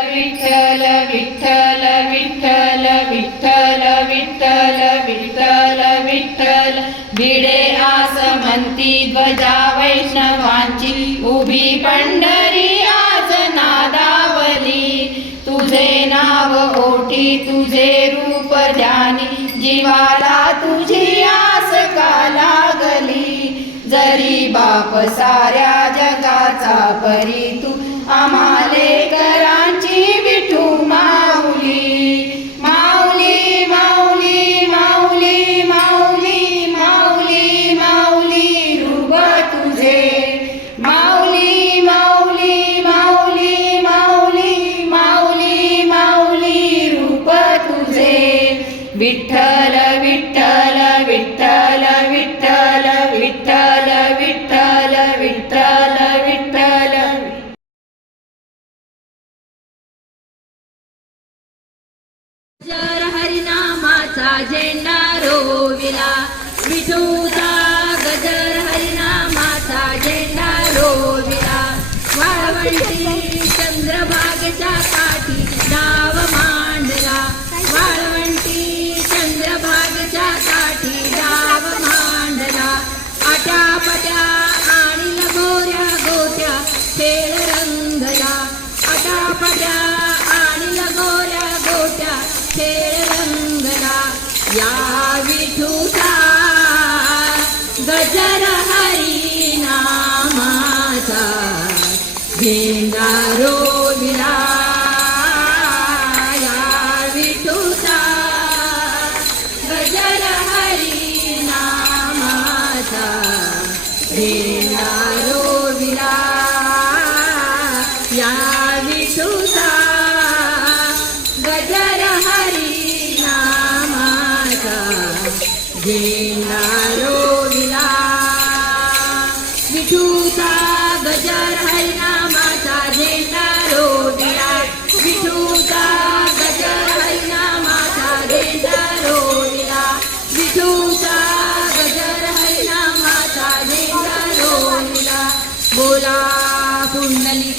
विठ्ठल विठ्ठल विठ्ठल विठ्ठल विठ्ठल विठ्ठल विठ्ठल. भिडे आस म्हणती ध्वजा वैष्णवांची. उभी पंढरी आज नादावली. तुझे नाव ओटी तुझे रूप ध्यानी. जीवाला तुझी आस का लागली? जरी बाप साऱ्या जगाचा परी विठ्ठल विठ्ठल विठ्ठल विठ्ठल विठ्ठल विठ्ठल विठ्ठल विठ्ठल. जर हरिनामाचा झेंडा रोविला विठूचा रंगला आटापट्या आणि लगोऱ्या गोट्या खेळ रंगला या विठूचा गजर हरी नामाचा झेंडा रोविला या ઝીલનારો વિલા વિઠુતા ગજર હૈના માતા ઝીલનારો વિલા વિઠુતા ગજર હૈના માતા ઝીલનારો વિલા વિઠુતા ગજર હૈના માતા ઝીલનારો વિલા બોલા પુંડલી